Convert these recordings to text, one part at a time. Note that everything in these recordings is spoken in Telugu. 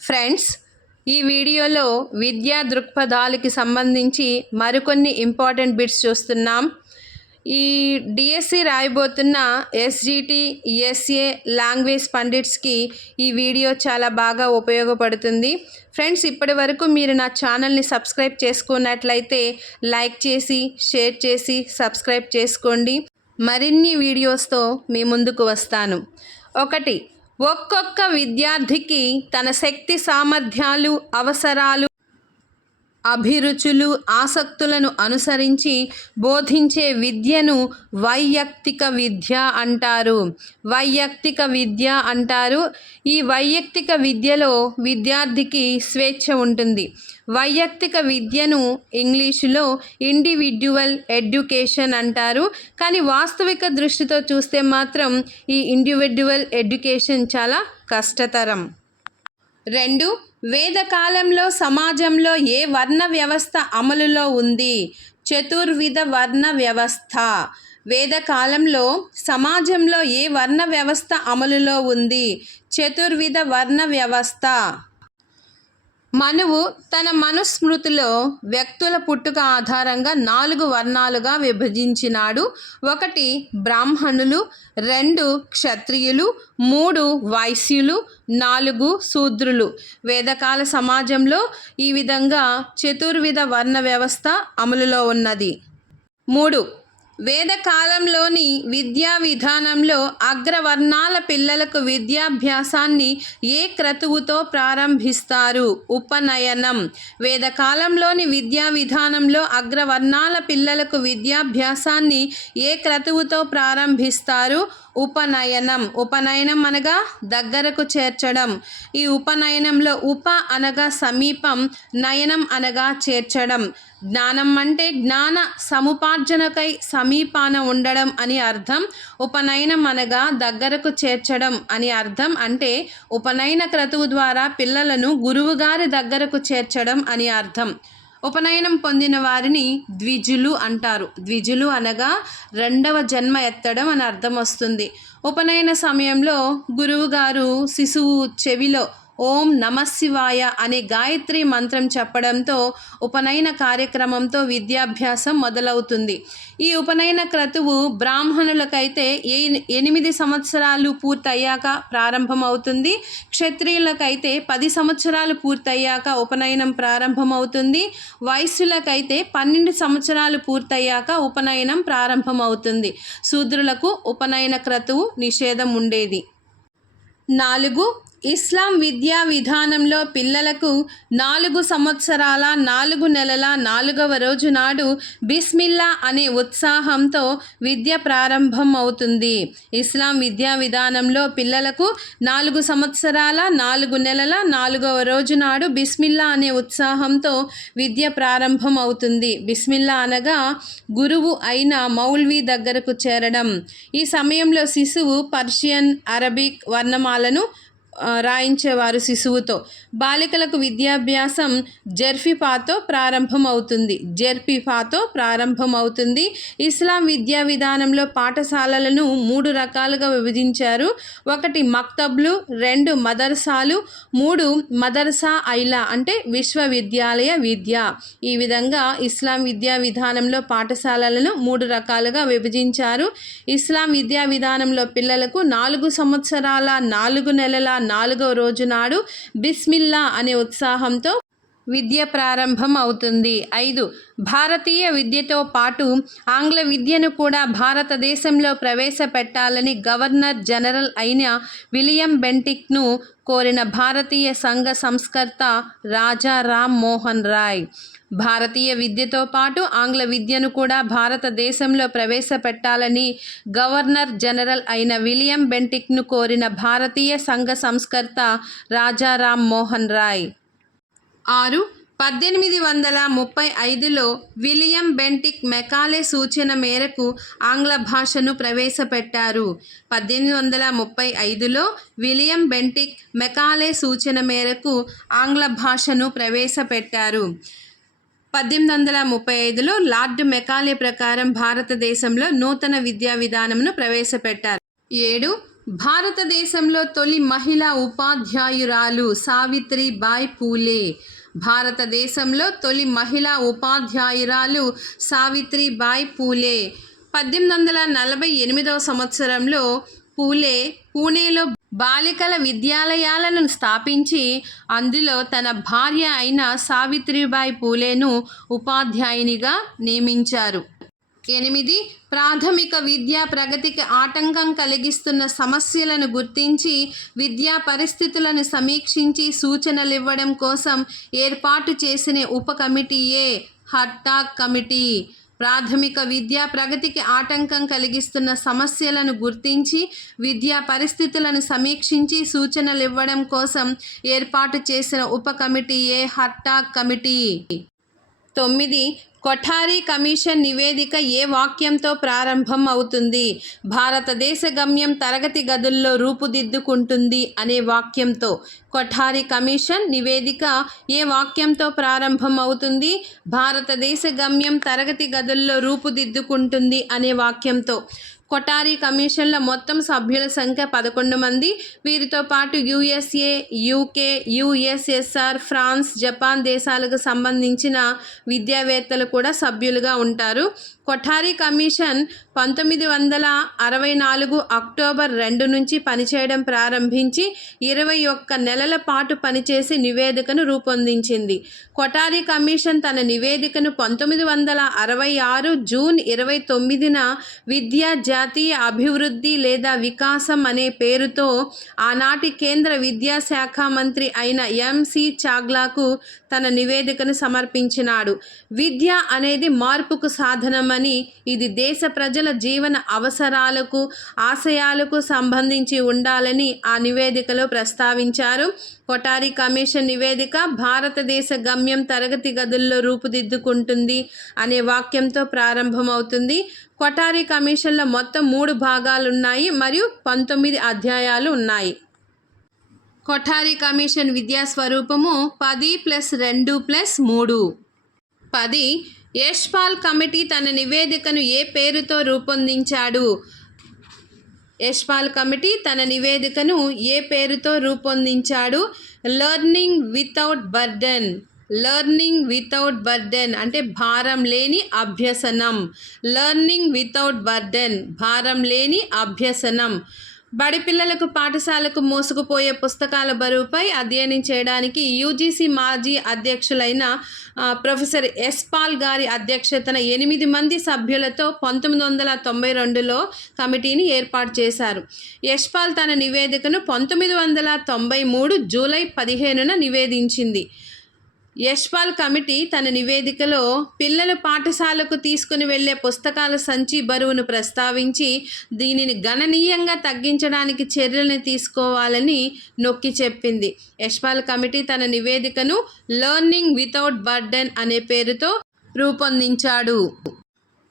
ఫ్రెండ్స్, ఈ వీడియోలో విద్యా దృక్పథాలకి సంబంధించి మరికొన్ని ఇంపార్టెంట్ బిట్స్ చూస్తున్నాం. ఈ డిఎస్సి రాయబోతున్న ఎస్జిటి, ఎస్ఏ లాంగ్వేజ్ పండిట్స్కి ఈ వీడియో చాలా బాగా ఉపయోగపడుతుంది. ఫ్రెండ్స్, ఇప్పటి వరకు మీరు నా ఛానల్ని సబ్స్క్రైబ్ చేసుకున్నట్లయితే లైక్ చేసి, షేర్ చేసి సబ్స్క్రైబ్ చేసుకోండి. మరిన్ని వీడియోస్తో మీ ముందుకు వస్తాను. 1. ఒక్కొక్క విద్యార్థికి తన శక్తి సామర్థ్యాలు, అవసరాలు, అభిరుచులు, ఆసక్తులను అనుసరించి బోధించే విద్యను వైయక్తిక విద్య అంటారు. వైయక్తిక విద్య అంటారు. ఈ వైయక్తిక విద్యలో విద్యార్థికి స్వేచ్ఛ ఉంటుంది. వైయక్తిక విద్యను ఇంగ్లీషులో ఇండివిడ్యువల్ ఎడ్యుకేషన్ అంటారు. కానీ వాస్తవిక దృష్టితో చూస్తే మాత్రం ఈ ఇండివిడ్యువల్ ఎడ్యుకేషన్ చాలా కష్టతరం. 2. వేదకాలంలో సమాజంలో ఏ వర్ణ వ్యవస్థ అమలులో ఉంది? చతుర్విధ వర్ణ వ్యవస్థ. వేదకాలంలో సమాజంలో ఏ వర్ణ వ్యవస్థ అమలులో ఉంది? చతుర్విధ వర్ణ వ్యవస్థ. మనువు తన మనుస్మృతిలో వ్యక్తుల పుట్టుక ఆధారంగా 4 వర్ణాలుగా విభజించినాడు. 1 బ్రాహ్మణులు, 2 క్షత్రియులు, 3 వైశ్యులు, 4 శూద్రులు. వేదకాల సమాజంలో ఈ విధంగా చతుర్విధ వర్ణ వ్యవస్థ అమలులో ఉన్నది. 3. వేదకాలంలోని విద్యా విధానంలో అగ్రవర్ణాల పిల్లలకు విద్యాభ్యాసాన్ని ఏ క్రతువుతో ప్రారంభిస్తారు? ఉపనయనం. వేదకాలంలోని విద్యా విధానంలో అగ్రవర్ణాల పిల్లలకు విద్యాభ్యాసాన్ని ఏ క్రతువుతో ప్రారంభిస్తారు? ఉపనయనం. ఉపనయనం అనగా దగ్గరకు చేర్చడం. ఈ ఉపనయనంలో ఉప అనగా సమీపం, నయనం అనగా చేర్చడం. జ్ఞానం అంటే జ్ఞాన సముపార్జనకై సమీపాన ఉండడం అని అర్థం. ఉపనయనం అనగా దగ్గరకు చేర్చడం అని అర్థం. అంటే ఉపనయన క్రతువు ద్వారా పిల్లలను గురువుగారి దగ్గరకు చేర్చడం అని అర్థం. ఉపనయనం పొందిన వారిని ద్విజులు అంటారు. ద్విజులు అనగా 2వ జన్మ ఎత్తడం అని అర్థం వస్తుంది. ఉపనయన సమయంలో గురువుగారు శిశువు చెవిలో ఓం నమశివాయ అనే గాయత్రి మంత్రం చెప్పడంతో ఉపనయన కార్యక్రమంతో విద్యాభ్యాసం మొదలవుతుంది. ఈ ఉపనయన క్రతువు బ్రాహ్మణులకైతే 8 సంవత్సరాలు పూర్తయ్యాక ప్రారంభమవుతుంది. క్షత్రియులకైతే 10 సంవత్సరాలు పూర్తయ్యాక ఉపనయనం ప్రారంభమవుతుంది. వైశ్యులకైతే 12 సంవత్సరాలు పూర్తయ్యాక ఉపనయనం ప్రారంభమవుతుంది. శూద్రులకు ఉపనయన క్రతువు నిషేధం ఉండేది. 4. ఇస్లాం విద్యా విధానంలో పిల్లలకు 4 సంవత్సరాల 4 నెలల 4వ రోజు నాడు బిస్మిల్లా అనే ఉత్సాహంతో విద్య ప్రారంభం అవుతుంది. ఇస్లాం విద్యా విధానంలో పిల్లలకు 4 సంవత్సరాల 4 నెలల 4వ రోజు నాడు బిస్మిల్లా అనే ఉత్సాహంతో విద్య ప్రారంభం అవుతుంది. బిస్మిల్లా అనగా గురువు అయిన మౌల్వీ దగ్గరకు చేరడం. ఈ సమయంలో శిశువు పర్షియన్, అరబిక్ వర్ణమాలను రాయించేవారు శిశువుతో. బాలికలకు విద్యాభ్యాసం జర్ఫిఫాతో ప్రారంభమవుతుంది. ఇస్లాం విద్యా విధానంలో పాఠశాలలను 3 రకాలుగా విభజించారు. 1 మక్తబ్లు, 2 మదర్సాలు, 3 మదర్సా ఐలా అంటే విశ్వవిద్యాలయ విద్య. ఈ విధంగా ఇస్లాం విద్యా విధానంలో పాఠశాలలను 3 రకాలుగా విభజించారు. ఇస్లాం విద్యా విధానంలో పిల్లలకు 4 సంవత్సరాల 4 నెలల 4వ రోజు నాడు బిస్మిల్లా అనే ఉత్సాహంతో విద్య ప్రారంభం అవుతుంది. 5. భారతీయ విద్యతో పాటు ఆంగ్ల విద్యను కూడా భారతదేశంలో ప్రవేశపెట్టాలని గవర్నర్ జనరల్ అయిన విలియం బెంటిక్ను కోరిన భారతీయ సంఘ సంస్కర్త రాజా రామ్ మోహన్ రాయ్. భారతీయ విద్యతో పాటు ఆంగ్ల విద్యను కూడా భారతదేశంలో ప్రవేశపెట్టాలని గవర్నర్ జనరల్ అయిన విలియం బెంటిక్ను కోరిన భారతీయ సంఘ సంస్కర్త రాజా రామ్ మోహన్ రాయ్. 6. 1835లో విలియం బెంటిక్ మెకాలే సూచన మేరకు ఆంగ్ల భాషను ప్రవేశపెట్టారు. 1835లో విలియం బెంటిక్ మెకాలే సూచన మేరకు ఆంగ్ల భాషను ప్రవేశపెట్టారు. 1835లో లార్డ్ మెకాలే ప్రకారం భారతదేశంలో నూతన విద్యా విధానంను ప్రవేశపెట్టారు. 7. భారతదేశంలో తొలి మహిళా ఉపాధ్యాయురాలు సావిత్రిబాయి పూలే. భారతదేశంలో తొలి మహిళా ఉపాధ్యాయురాలు సావిత్రిబాయి పూలే. 1848 సంవత్సరంలో పూలే పూణేలో బాలికల విద్యాలయాలను స్థాపించి అందులో తన భార్య అయిన సావిత్రిబాయి పూలేను ఉపాధ్యాయునిగా నియమించారు. 8. ప్రాథమిక విద్యా ప్రగతికి ఆటంకం కలిగిస్తున్న సమస్యలను గుర్తించి విద్యా పరిస్థితులను సమీక్షించి సూచనలివ్వడం కోసం ఏర్పాటు చేసిన ఉప కమిటీయే హర్టాగ్ కమిటీ. ప్రాథమిక విద్యా ప్రగతికి ఆటంకం కలిగిస్తున్న సమస్యలను గుర్తించి విద్యా పరిస్థితులను సమీక్షించి సూచనలివ్వడం కోసం ఏర్పాటు చేసిన ఉప కమిటీయే హర్టాగ్ కమిటీ. 9. కొఠారి కమిషన్ నివేదిక ఏ వాక్యంతో ప్రారంభం అవుతుంది? భారతదేశ గమ్యం తరగతి గదుల్లో రూపుదిద్దుకుంటుంది అనే వాక్యంతో. కొఠారి కమిషన్ నివేదిక ఏ వాక్యంతో ప్రారంభం అవుతుంది? భారతదేశ గమ్యం తరగతి గదుల్లో రూపుదిద్దుకుంటుంది అనే వాక్యంతో. కొఠారి కమిషన్లో మొత్తం సభ్యుల సంఖ్య 11 మంది. వీరితో పాటు USA, UK, USSR, France, Japan దేశాలకు సంబంధించిన విద్యావేత్తలు కూడా సభ్యులుగా ఉంటారు. కొఠారి కమిషన్ 1964 అక్టోబర్ 2 నుంచి పనిచేయడం ప్రారంభించి 21 నెలల పాటు పనిచేసి నివేదికను రూపొందించింది. కొఠారి కమిషన్ తన నివేదికను 1966 జూన్ 29న విద్యా జాతీయ అభివృద్ధి లేదా వికాసం అనే పేరుతో ఆనాటి కేంద్ర విద్యాశాఖ మంత్రి అయిన MC చాగ్లాకు తన నివేదికను సమర్పించినాడు. విద్య అనేది మార్పుకు సాధనమని, ఇది దేశ ప్రజల జీవన అవసరాలకు ఆశయాలకు సంబంధించి ఉండాలని ఆ నివేదికలో ప్రస్తావించారు. కొఠారి కమిషన్ నివేదిక భారతదేశ గమ్యం తరగతి గదుల్లో రూపుదిద్దుకుంటుంది అనే వాక్యంతో ప్రారంభమవుతుంది. కొఠారి కమిషన్లో మొత్తం 3 భాగాలున్నాయి మరియు 19 అధ్యాయాలు ఉన్నాయి. కొఠారి కమిషన్ విద్యా స్వరూపము 10+2+3. 10. యశ్పాల్ కమిటీ తన నివేదికను ఏ పేరుతో రూపొందించాడు? యశ్పాల్ కమిటీ తన నివేదికను ఏ పేరుతో రూపొందించాడు? Learning without burden. Learning without burden అంటే భారం లేని అభ్యసనం. లెర్నింగ్ వితౌట్ బర్డెన్ భారం లేని అభ్యసనం. బడి పిల్లలకు పాఠశాలకు మోసుకుపోయే పుస్తకాల బరువుపై అధ్యయనం చేయడానికి UGC మాజీ అధ్యక్షులైన ప్రొఫెసర్ యశ్పాల్ గారి అధ్యక్షతన 8 మంది సభ్యులతో 1992లో కమిటీని ఏర్పాటు చేశారు. యశ్పాల్ తన నివేదికను 1993 జూలై 15న నివేదించింది. యశ్పాల్ కమిటీ తన నివేదికలో పిల్లలు పాఠశాలకు తీసుకుని వెళ్లే పుస్తకాల సంచి బరువును ప్రస్తావించి దీనిని గణనీయంగా తగ్గించడానికి చర్యలను తీసుకోవాలని నొక్కి చెప్పింది. యశ్పాల్ కమిటీ తన నివేదికను లెర్నింగ్ వితౌట్ బర్డెన్ అనే పేరుతో రూపొందించాడు.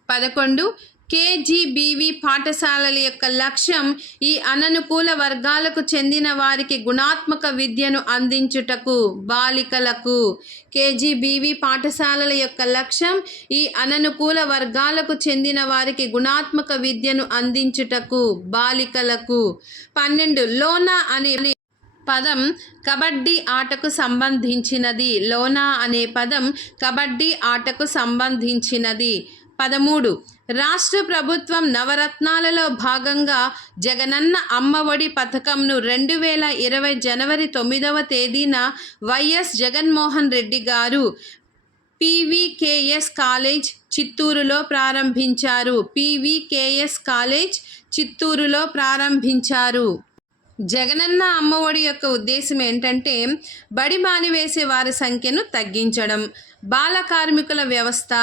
11. KGBV పాఠశాలల యొక్క లక్ష్యం ఈ అననుకూల వర్గాలకు చెందిన వారికి గుణాత్మక విద్యను అందించుటకు. బాలికలకు. KGBV పాఠశాలల యొక్క లక్ష్యం ఈ అననుకూల వర్గాలకు చెందిన వారికి గుణాత్మక విద్యను అందించుటకు. బాలికలకు. 12. లోనా అనే పదం కబడ్డీ ఆటకు సంబంధించినది. లోనా అనే పదం కబడ్డీ ఆటకు సంబంధించినది. 13. రాష్ట్ర ప్రభుత్వం నవరత్నాలలో భాగంగా జగనన్న అమ్మఒడి పథకంను 2020 జనవరి 9వ తేదీన వైఎస్ జగన్మోహన్ రెడ్డి గారు PVKS కాలేజ్ చిత్తూరులో ప్రారంభించారు. PVKS కాలేజ్ చిత్తూరులో ప్రారంభించారు. జగనన్న అమ్మఒడి యొక్క ఉద్దేశం ఏంటంటే బడి మానివేసే వారి సంఖ్యను తగ్గించడం, బాల కార్మికుల వ్యవస్థ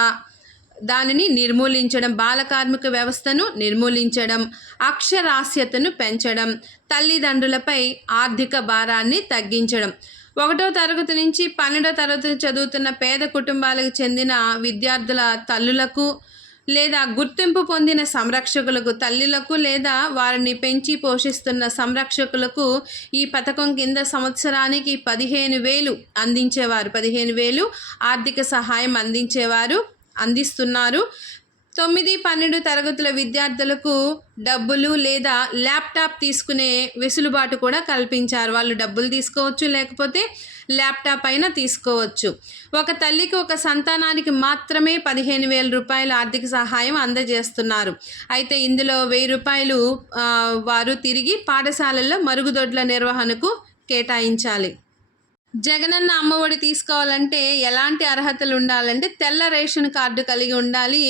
దానిని నిర్మూలించడం, బాల కార్మిక వ్యవస్థను నిర్మూలించడం, అక్షరాస్యతను పెంచడం, తల్లిదండ్రులపై ఆర్థిక భారాన్ని తగ్గించడం. 1వ తరగతి నుంచి 12వ తరగతి చదువుతున్న పేద కుటుంబాలకు చెందిన విద్యార్థుల తల్లులకు లేదా గుర్తింపు పొందిన సంరక్షకులకు, తల్లులకు లేదా వారిని పెంచి పోషిస్తున్న సంరక్షకులకు ఈ పథకం కింద సంవత్సరానికి 15,000 అందించేవారు. 15,000 ఆర్థిక సహాయం అందిస్తున్నారు. 9, 12 తరగతుల విద్యార్థులకు డబ్బులు లేదా ల్యాప్టాప్ తీసుకునే వెసులుబాటు కూడా కల్పించారు. వాళ్ళు డబ్బులు తీసుకోవచ్చు, లేకపోతే ల్యాప్టాప్ అయినా తీసుకోవచ్చు. ఒక తల్లికి ఒక సంతానానికి మాత్రమే 15,000 రూపాయల ఆర్థిక సహాయం అందజేస్తున్నారు. అయితే ఇందులో 1000 రూపాయలు వారు తిరిగి పాఠశాలల్లో మరుగుదొడ్ల నిర్వహణకు కేటాయించాలి. జగనన్న అమ్మఒడి తీసుకోవాలంటే ఎలాంటి అర్హతలు ఉండాలంటే తెల్ల రేషన్ కార్డు కలిగి ఉండాలి.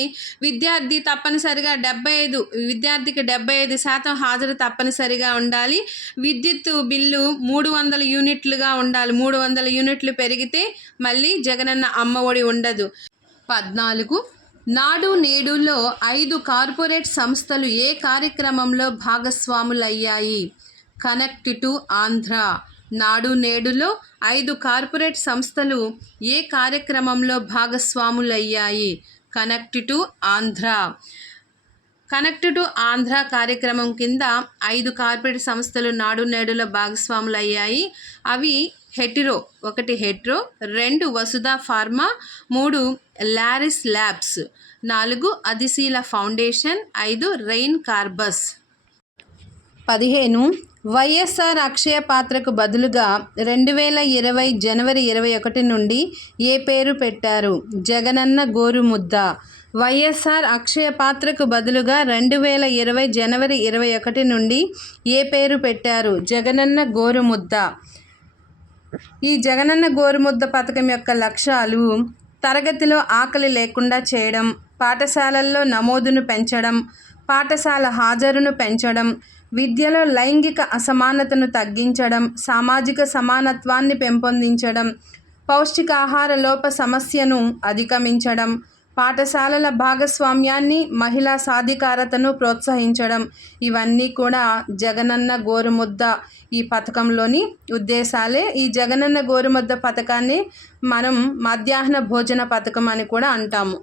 విద్యార్థి తప్పనిసరిగా 75% హాజరు తప్పనిసరిగా ఉండాలి. విద్యుత్ బిల్లు 300 యూనిట్లుగా ఉండాలి. 300 యూనిట్లు పెరిగితే మళ్ళీ జగనన్న అమ్మఒడి ఉండదు. 14 నాడు నేడులో 5 కార్పొరేట్ సంస్థలు ఏ కార్యక్రమంలో భాగస్వాములయ్యాయి? Connect to Andhra. నాడు నేడులో 5 కార్పొరేట్ సంస్థలు ఏ కార్యక్రమంలో భాగస్వాములయ్యాయి? Connect to Andhra. Connect to Andhra కార్యక్రమం కింద 5 కార్పొరేట్ సంస్థలు నాడు నేడులో భాగస్వాములయ్యాయి. అవి Hetero, 1 Hetero, 2 Vasudha pharma, 3 Laurus labs, 4 Adisheela foundation, 5 Rain Carbon. 15 YSR Akshaya పాత్రకు బదులుగా 2020 జనవరి 21 నుండి ఏ పేరు పెట్టారు? జగనన్న గోరుముద్ద. వైఎస్ఆర్ అక్షయ పాత్రకు బదులుగా 2020 జనవరి 21 నుండి ఏ పేరు పెట్టారు? జగనన్న గోరుముద్ద. ఈ జగనన్న గోరుముద్ద పథకం యొక్క లక్ష్యాలు: తరగతిలో ఆకలి లేకుండా చేయడం, పాఠశాలల్లో నమోదును పెంచడం, పాఠశాల హాజరును పెంచడం, విద్యలో లైంగిక అసమానతను తగ్గించడం, సామాజిక సమానత్వాన్ని పెంపొందించడం, పౌష్టికాహార లోప సమస్యను అధిగమించడం, పాఠశాలల భాగస్వామ్యాన్ని, మహిళా సాధికారతను ప్రోత్సహించడం. ఇవన్నీ కూడా జగనన్న గోరుముద్ద ఈ పథకంలోని ఉద్దేశాలే. ఈ జగనన్న గోరుముద్ద పథకాన్ని మనం మధ్యాహ్న భోజన పథకం అని కూడా అంటాము.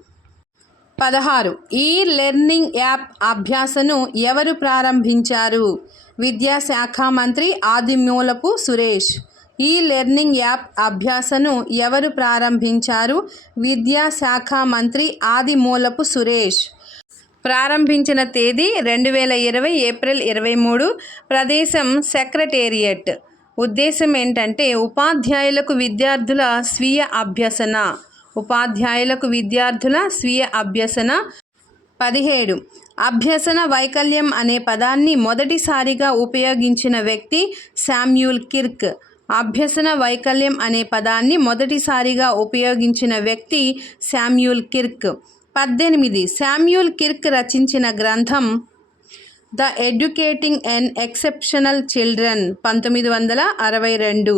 16 ఈ లెర్నింగ్ యాప్ అభ్యాసను ఎవరు ప్రారంభించారు? విద్యాశాఖ మంత్రి ఆదిమూలపు సురేష్. ఈ లెర్నింగ్ యాప్ అభ్యాసను ఎవరు ప్రారంభించారు? విద్యాశాఖ మంత్రి ఆదిమూలపు సురేష్. ప్రారంభించిన తేదీ 2020 ఏప్రిల్ 23. ప్రదేశం సెక్రటేరియట్. ఉద్దేశం ఏంటంటే ఉపాధ్యాయులకు విద్యార్థుల స్వీయ అభ్యసన. 17 అభ్యసన వైకల్యం అనే పదాన్ని మొదటిసారిగా ఉపయోగించిన వ్యక్తి శామ్యూల్ కిర్క్. అభ్యసన వైకల్యం అనే పదాన్ని మొదటిసారిగా ఉపయోగించిన వ్యక్తి శామ్యూల్ కిర్క్. 18 శామ్యూల్ కిర్క్ రచించిన గ్రంథం the educating an exceptional children 1962.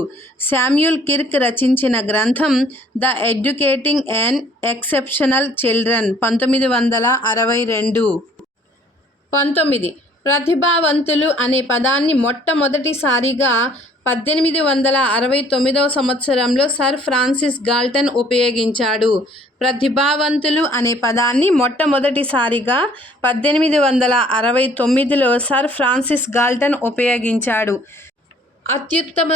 Samuel Kirk రచించిన గ్రంథం the educating an exceptional children 1962. 19 ప్రతిభావంతులు అనే పదాన్ని మొట్టమొదటిసారిగా 1869 సంవత్సరంలో సర్ ఫ్రాన్సిస్ గాల్టన్ ఉపయోగించాడు. ప్రతిభావంతులు అనే పదాన్ని మొట్టమొదటిసారిగా 1869లో సర్ ఫ్రాన్సిస్ గాల్టన్ ఉపయోగించాడు. అత్యుత్తమ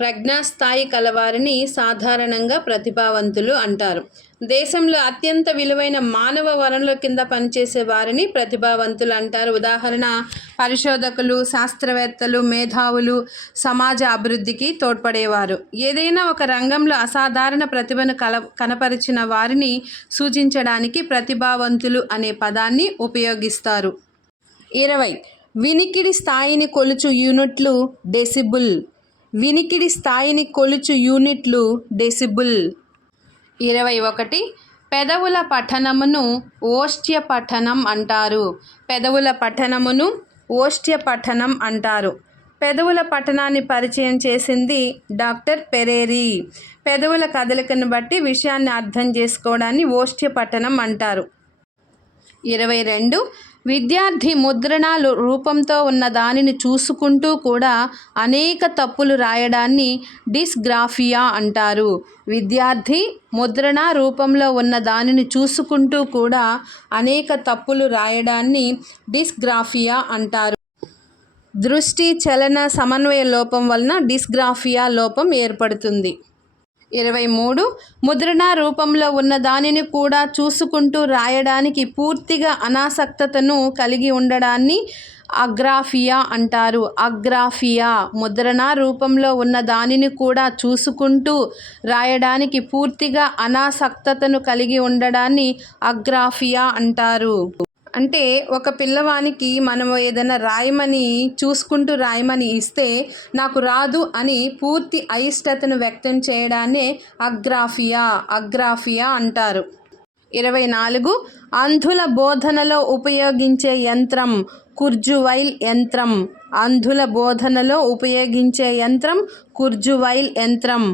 ప్రజ్ఞాస్థాయి కలవారిని సాధారణంగా ప్రతిభావంతులు అంటారు. దేశంలో అత్యంత విలువైన మానవ వనరుల కింద పనిచేసే వారిని ప్రతిభావంతులు అంటారు. ఉదాహరణ పరిశోధకులు, శాస్త్రవేత్తలు, మేధావులు, సమాజ అభివృద్ధికి తోడ్పడేవారు. ఏదైనా ఒక రంగంలో అసాధారణ ప్రతిభను కనపరిచిన వారిని సూచించడానికి ప్రతిభావంతులు అనే పదాన్ని ఉపయోగిస్తారు. 20 వినికిడి స్థాయిని కొలుచు యూనిట్లు డెసిబుల్. వినికిడి స్థాయిని కొలుచు యూనిట్లు డెసిబుల్. 21 పెదవుల పఠనమును ఓష్ట్య పఠనం అంటారు. పెదవుల పఠనమును ఓష్ట్య పఠనం అంటారు. పెదవుల పఠనాన్ని పరిచయం చేసింది డాక్టర్ పెరేరి. పెదవుల కదలికను బట్టి విషయాన్ని అర్థం చేసుకోవడాన్ని ఓష్ట్య పఠనం అంటారు. 22 విద్యార్థి ముద్రణ రూపంతో ఉన్న దానిని చూసుకుంటూ కూడా అనేక తప్పులు రాయడాన్ని డిస్గ్రాఫియా అంటారు. విద్యార్థి ముద్రణ రూపంలో ఉన్న దానిని చూసుకుంటూ కూడా అనేక తప్పులు రాయడాన్ని డిస్గ్రాఫియా అంటారు. దృష్టి చలన సమన్వయ లోపం వలన డిస్గ్రాఫియా లోపం ఏర్పడుతుంది. 23 ముద్రణా రూపంలో ఉన్న దానిని కూడా చూసుకుంటూ రాయడానికి పూర్తిగా అనాసక్తతను కలిగి ఉండడాన్ని అగ్రాఫియా అంటారు. అగ్రాఫియా ముద్రణా రూపంలో ఉన్న దానిని కూడా చూసుకుంటూ రాయడానికి పూర్తిగా అనాసక్తతను కలిగి ఉండడాన్ని అగ్రాఫియా అంటారు. అంటే ఒక పిల్లవానికి మనం ఏదైనా రాయమని చూసుకుంటూ రాయమని ఇస్తే నాకు రాదు అని పూర్తి అయిష్టతను వ్యక్తం చేయడాన్నే అగ్రాఫియా అంటారు. 24 అంధుల బోధనలో ఉపయోగించే యంత్రం కుర్జువైల్ యంత్రం. అంధుల బోధనలో ఉపయోగించే యంత్రం కుర్జువైల్ యంత్రం.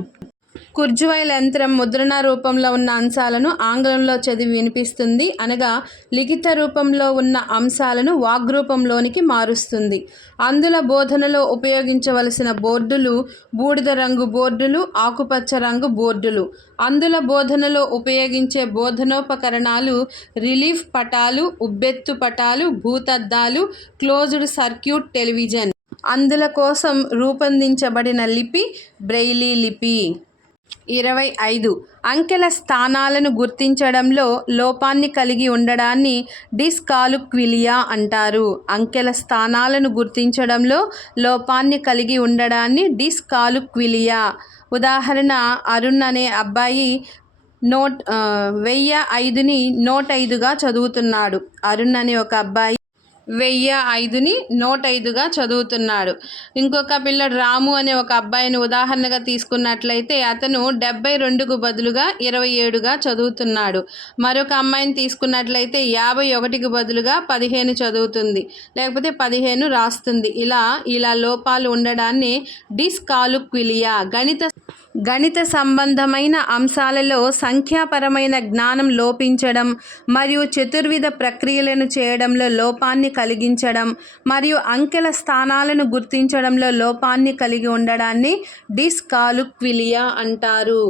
కుర్జువైల్ యంత్రం ముద్రణ రూపంలో ఉన్న అంశాలను ఆంగ్లంలో చదివి వినిపిస్తుంది, అనగా లిఖిత రూపంలో ఉన్న అంశాలను వాగ్రూపంలోనికి మారుస్తుంది. అంధుల బోధనలో ఉపయోగించవలసిన బోర్డులు బూడిద రంగు బోర్డులు, ఆకుపచ్చ రంగు బోర్డులు. అంధుల బోధనలో ఉపయోగించే బోధనోపకరణాలు రిలీఫ్ పటాలు, ఉబ్బెత్తు పటాలు, భూతద్దాలు, క్లోజ్డ్ సర్క్యూట్ టెలివిజన్. అంధుల కోసం రూపొందించబడిన లిపి బ్రెయిలీ లిపి. 25 అంకెల స్థానాలను గుర్తించడంలో లోపాన్ని కలిగి ఉండడాన్ని డిస్కాలుక్విలియా అంటారు. అంకెల స్థానాలను గుర్తించడంలో లోపాన్ని కలిగి ఉండడాన్ని డిస్కాలుక్విలియా. ఉదాహరణ, అరుణ్ అనే అబ్బాయి 1005ని 105గా చదువుతున్నాడు. అరుణ్ అనే ఒక అబ్బాయి 1005ని 105గా చదువుతున్నాడు. ఇంకొక పిల్లడు రాము అనే ఒక అబ్బాయిని ఉదాహరణగా తీసుకున్నట్లయితే అతను 72కు బదులుగా 27గా చదువుతున్నాడు. మరొక అమ్మాయిని తీసుకున్నట్లయితే 51కి బదులుగా 15 చదువుతుంది, లేకపోతే 15 రాస్తుంది. ఇలా లోపాలు ఉండడాన్ని డిస్కాలుక్విలియా. గణిత సంబంధమైన అంశాలలో సంఖ్యాపరమైన జ్ఞానం లోపించడం మరియు చతుర్విధ ప్రక్రియలను చేయడంలో లోపాన్ని కలిగించడం మరియు అంకెల స్థానాలను గుర్తించడంలో లోపాన్ని కలిగి ఉండడాన్ని డిస్కాలుక్విలియా అంటారు.